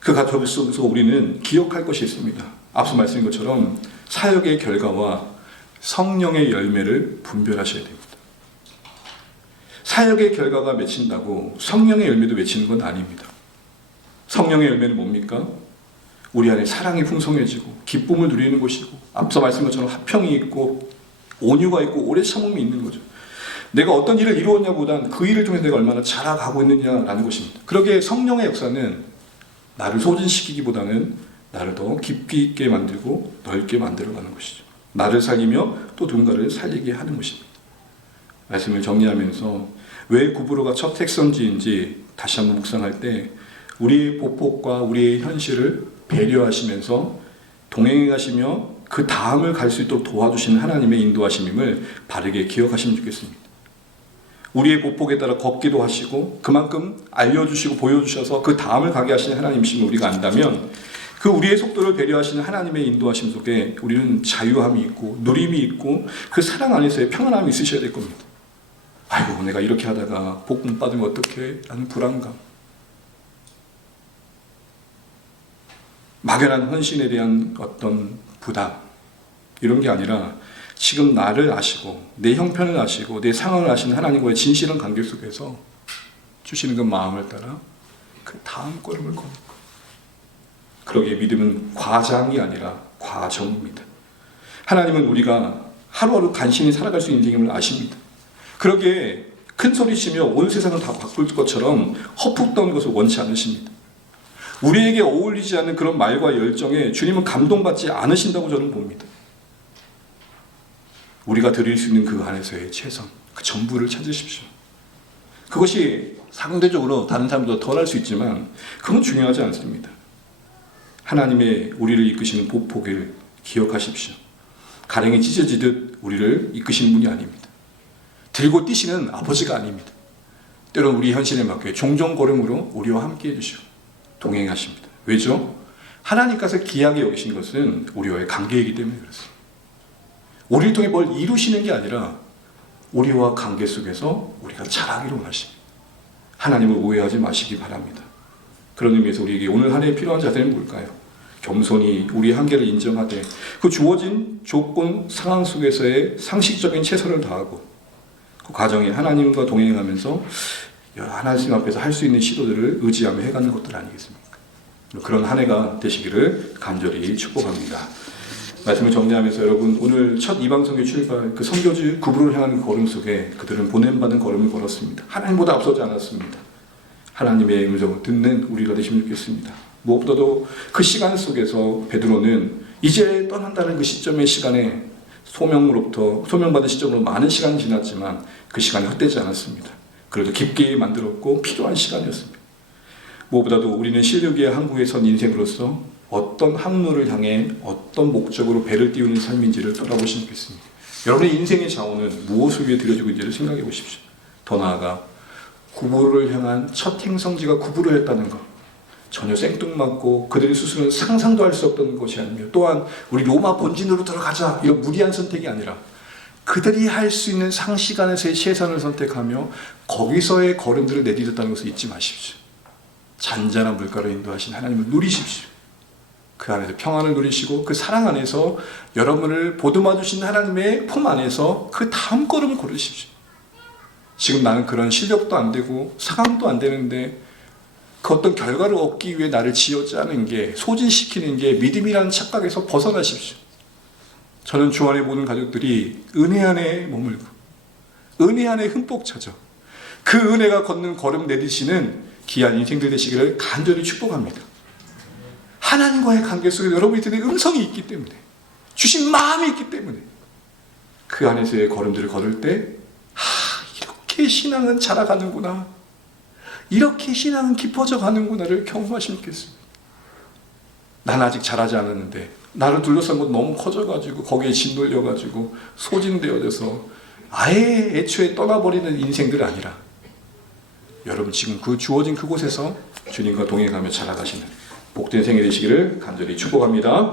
그 가족 속에서 우리는 기억할 것이 있습니다. 앞서 말씀인 것처럼 사역의 결과와 성령의 열매를 분별하셔야 됩니다. 사역의 결과가 맺힌다고 성령의 열매도 맺히는 건 아닙니다. 성령의 열매는 뭡니까? 우리 안에 사랑이 풍성해지고 기쁨을 누리는 것이고 앞서 말씀인 것처럼 화평이 있고 온유가 있고 오래 참음이 있는 거죠. 내가 어떤 일을 이루었냐보단 그 일을 통해서 내가 얼마나 자라가고 있느냐라는 것입니다. 그러기에 성령의 역사는 나를 소진시키기보다는 나를 더 깊이 있게 만들고 넓게 만들어가는 것이죠. 나를 살리며 또 누군가를 살리게 하는 것입니다. 말씀을 정리하면서 왜 구부로가 첫 택선지인지 다시 한번 묵상할 때 우리의 보폭과 우리의 현실을 배려하시면서 동행해 가시며 그 다음을 갈 수 있도록 도와주시는 하나님의 인도하심임을 바르게 기억하시면 좋겠습니다. 우리의 보폭에 따라 걷기도 하시고 그만큼 알려주시고 보여주셔서 그 다음을 가게 하시는 하나님이심을 우리가 안다면 그 우리의 속도를 배려하시는 하나님의 인도하심 속에 우리는 자유함이 있고 누림이 있고 그 사랑 안에서의 평안함이 있으셔야 될 겁니다. 아이고 내가 이렇게 하다가 복 못 받으면 어떡해? 라는 불안감, 막연한 헌신에 대한 어떤 부담, 이런 게 아니라 지금 나를 아시고 내 형편을 아시고 내 상황을 아시는 하나님과의 진실한 관계 속에서 주시는 그 마음을 따라 그 다음 걸음을 걷는 거예요. 그러기에 믿음은 과장이 아니라 과정입니다. 하나님은 우리가 하루하루 간신히 살아갈 수 있는 인생임을 아십니다. 그러기에 큰 소리치며 온 세상을 다 바꿀 것처럼 헛북던 것을 원치 않으십니다. 우리에게 어울리지 않는 그런 말과 열정에 주님은 감동받지 않으신다고 저는 봅니다. 우리가 드릴 수 있는 그 안에서의 최선, 그 전부를 찾으십시오. 그것이 상대적으로 다른 사람보다 덜 할 수 있지만 그건 중요하지 않습니다. 하나님의 우리를 이끄시는 보폭을 기억하십시오. 가랭이 찢어지듯 우리를 이끄시는 분이 아닙니다. 들고 뛰시는 아버지가 아닙니다. 때론 우리 현실에 맞게 종종 걸음으로 우리와 함께 해주시고 동행하십니다. 왜죠? 하나님께서 귀하게 여기신 것은 우리와의 관계이기 때문에 그렇습니다. 우리를 통해 뭘 이루시는 게 아니라 우리와 관계 속에서 우리가 자라기로 원하십니다. 하나님을 오해하지 마시기 바랍니다. 그런 의미에서 우리에게 오늘 한 해에 필요한 자세는 뭘까요? 겸손히 우리의 한계를 인정하되 그 주어진 조건 상황 속에서의 상식적인 최선을 다하고 그 과정에 하나님과 동행하면서 하나님 앞에서 할 수 있는 시도들을 의지하며 해가는 것들 아니겠습니까? 그런 한 해가 되시기를 간절히 축복합니다. 말씀을 정리하면서 여러분 오늘 첫 이방성의 출발, 그 선교지 구부를 향하는 걸음 속에 그들은 보냄받은 걸음을 걸었습니다. 하나님보다 앞서지 않았습니다. 하나님의 음성을 듣는 우리가 되시면 좋겠습니다. 무엇보다도 그 시간 속에서 베드로는 이제 떠난다는 그 시점의 시간에 소명받은 시점으로 많은 시간이 지났지만 그 시간이 헛되지 않았습니다. 그래도 깊게 만들었고 필요한 시간이었습니다. 무엇보다도 우리는 신류기의 항구에 선 인생으로서 어떤 항로를 향해 어떤 목적으로 배를 띄우는 삶인지를 떠나보시면 좋겠습니다. 여러분의 인생의 자원은 무엇을 위해 들여지고 있는지를 생각해 보십시오. 더 나아가 구부를 향한 첫 행성지가 구부로였다는 것, 전혀 생뚱맞고 그들의 스스로는 상상도 할 수 없던 것이 아니며 또한 우리 로마 본진으로 들어가자 이런 무리한 선택이 아니라 그들이 할 수 있는 상식 안에서의 최선을 선택하며 거기서의 걸음들을 내딛었다는 것을 잊지 마십시오. 잔잔한 물가로 인도하신 하나님을 누리십시오. 그 안에서 평안을 누리시고 그 사랑 안에서 여러분을 보듬어 주신 하나님의 품 안에서 그 다음 걸음을 걸으십시오. 지금 나는 그런 실력도 안 되고 상황도 안 되는데 그 어떤 결과를 얻기 위해 나를 지어짜는 게, 소진시키는 게 믿음이라는 착각에서 벗어나십시오. 저는 주 안에 모든 가족들이 은혜 안에 머물고 은혜 안에 흠뻑 찾아 그 은혜가 걷는 걸음 내딛으시는 귀한 인생들 되시기를 간절히 축복합니다. 하나님과의 관계 속에 여러분이 드는 음성이 있기 때문에, 주신 마음이 있기 때문에 그 안에서의 걸음들을 걸을 때 이렇게 신앙은 자라가는구나, 이렇게 신앙은 깊어져 가는구나를 경험하시면 좋겠습니다. 난 아직 자라지 않았는데 나를 둘러싼 건 너무 커져가지고 거기에 짓눌려가지고 소진되어져서 아예 애초에 떠나버리는 인생들 아니라 여러분 지금 그 주어진 그곳에서 주님과 동행하며 자라가시는 복된 생이 되시기를 간절히 축복합니다.